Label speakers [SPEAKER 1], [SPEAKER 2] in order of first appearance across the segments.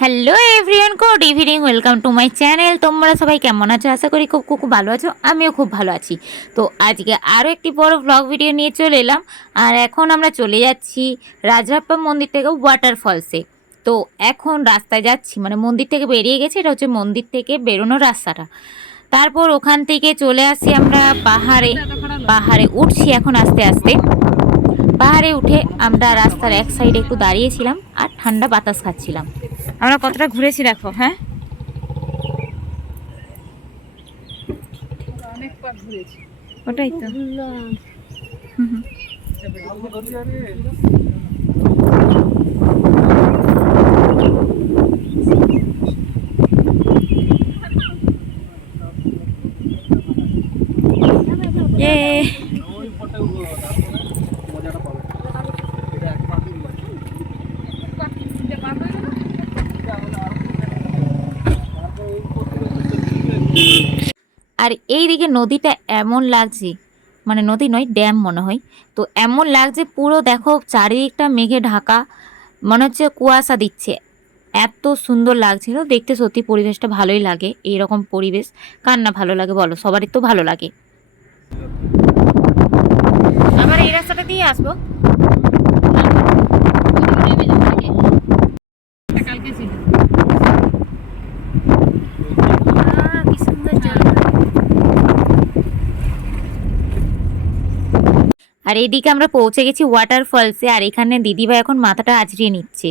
[SPEAKER 1] Hello everyone good evening welcome to my channel তোমরা সবাই কেমন আছো? আশা করি খুব খুব ভালো আছো, আমিও খুব ভালো আছি। তো আজকে আরও একটি বড় ব্লগ ভিডিও নিয়ে চলে এলাম। আর এখন আমরা চলে যাচ্ছি রাজরাপ্পা মন্দির থেকে ওয়াটারফলসে তো এখন রাস্তায় যাচ্ছি মানে মন্দির থেকে বেরিয়ে গেছে, এটা হচ্ছে মন্দির থেকে বেরোনোর রাস্তাটা। তারপর ওখান থেকে চলে আসি আমরা পাহাড়ে পাহাড়ে উঠছি এখন আস্তে আস্তে। পাহাড়ে উঠে আমরা রাস্তার এক সাইডে একটু দাঁড়িয়েছিলাম আর ঠান্ডা বাতাস খাচ্ছিলাম। আমরা কতটা ঘুরেছি দেখো হ্যাঁ? ওটাই তো। হুম আর এই দিকে নদীটা এমন লাগছে মানে নদী নয়, ড্যাম মনে হয়। তো এমন লাগছে পুরো দেখো চারিদিকটা মেঘে ঢাকা, মনে হচ্ছে কুয়াশা দিচ্ছে। এত সুন্দর লাগছিল, দেখতে সত্যি পরিবেশটা ভালোই লাগে এই রকম পরিবেশ। কার না ভালো লাগে বলো? সবারই তো ভালো লাগে। আবার এই রাস্তাটা দিয়ে আসব
[SPEAKER 2] কালকে ছিল
[SPEAKER 1] আহ, কি সুন্দর জায়গা। আর এদিকে আমরা পৌঁছে গেছি ওয়াটারফলসে আর এখানে দিদিভাই এখন মাথাটা আছড়িয়ে নিচ্ছে।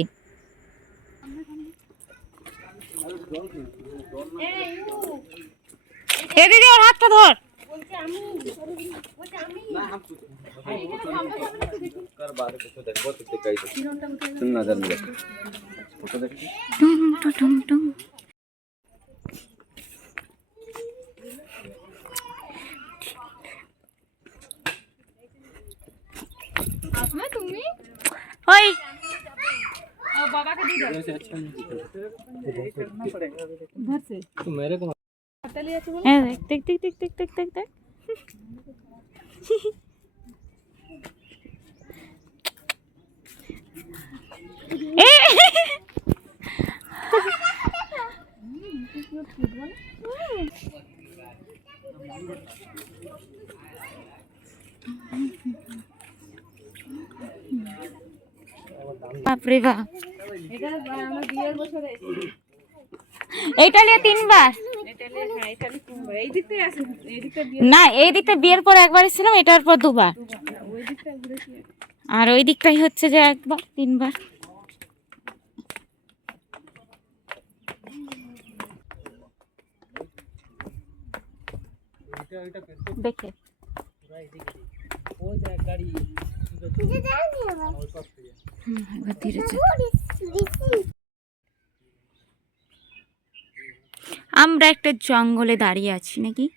[SPEAKER 1] ধর।
[SPEAKER 3] देखिए
[SPEAKER 1] টুম টু টুম টুম
[SPEAKER 2] আসমা তুমি
[SPEAKER 1] ওই
[SPEAKER 2] ও বাবাকে দিয়ে দাও ধরছে
[SPEAKER 3] तो मेरे को
[SPEAKER 2] হাতালি আছে বলে
[SPEAKER 1] হ্যাঁ দেখ দেখ দেখ দেখ দেখ দেখ দেখ দেখ এ! বাপরে বাপ। এইটা নিয়ে তিনবার? না, এই দিকটা বিয়ের পর একবার এসেছিলাম, এটার পর দুবার। আর ওই দিকটাই হচ্ছে যে একবার, তিনবার। দেখে। একবার ধীরে আমরা একটা জঙ্গলে দাঁড়িয়ে আছি নাকি?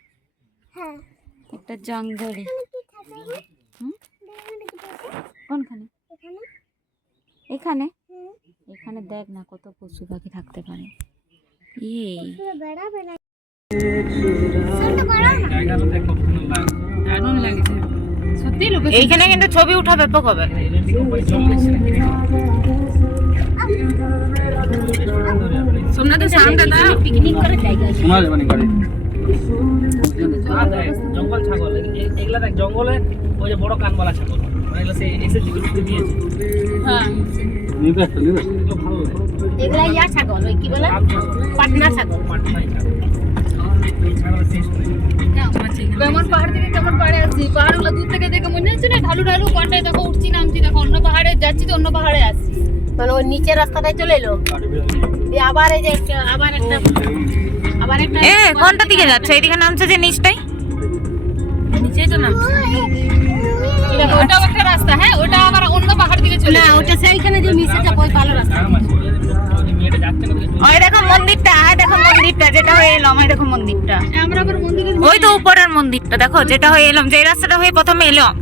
[SPEAKER 1] একটা জঙ্গলে। হুম? কোনখানে? এখানে। এখানে? দেখ না কত পশু পাখি থাকতে পারে। এই। এইখানে কিন্তু ছবি উঠা ব্যাপক হবে।
[SPEAKER 4] জঙ্গল ছাগল। দেখ ওই যে বড় ছাগল।
[SPEAKER 2] হ্যাঁ।
[SPEAKER 4] এগুলা
[SPEAKER 2] ইয়া ছাগল কি বলে?
[SPEAKER 4] পাটনা ছাগল।
[SPEAKER 2] পাটনা ছাগল। আসছি পাহাড়গুলো দূর থেকে দেখে মনে হচ্ছে না ঢালু ঢালু কন্টায় দেখো উঠছি নামছি দেখো অন্য পাহাড়ে যাচ্ছি তো অন্য পাহাড়ে আসছি। মানে ওই নিচের রাস্তাটায় চলে এলো? আবার এই যে আবার একটা আবার একটা
[SPEAKER 1] এ কোনটা দিকে যাচ্ছে? এইদিকে নামছে যে নিচটাই?
[SPEAKER 2] তো নামছে। ওটাও একটা রাস্তা হ্যাঁ ওটা আবার অন্য পাহাড় দিকে চলে না ওটা সেইখানে যে যাবে ওই ভালো রাস্তা।
[SPEAKER 4] ওই
[SPEAKER 1] দেখো মন্দিরটা দেখো মন্দিরটা যেটা হয়ে এলাম দেখো মন্দিরটা। ওই তো উপরের মন্দিরটা দেখো যেটা হয়ে এলাম যে রাস্তাটা হয়ে প্রথমে এলাম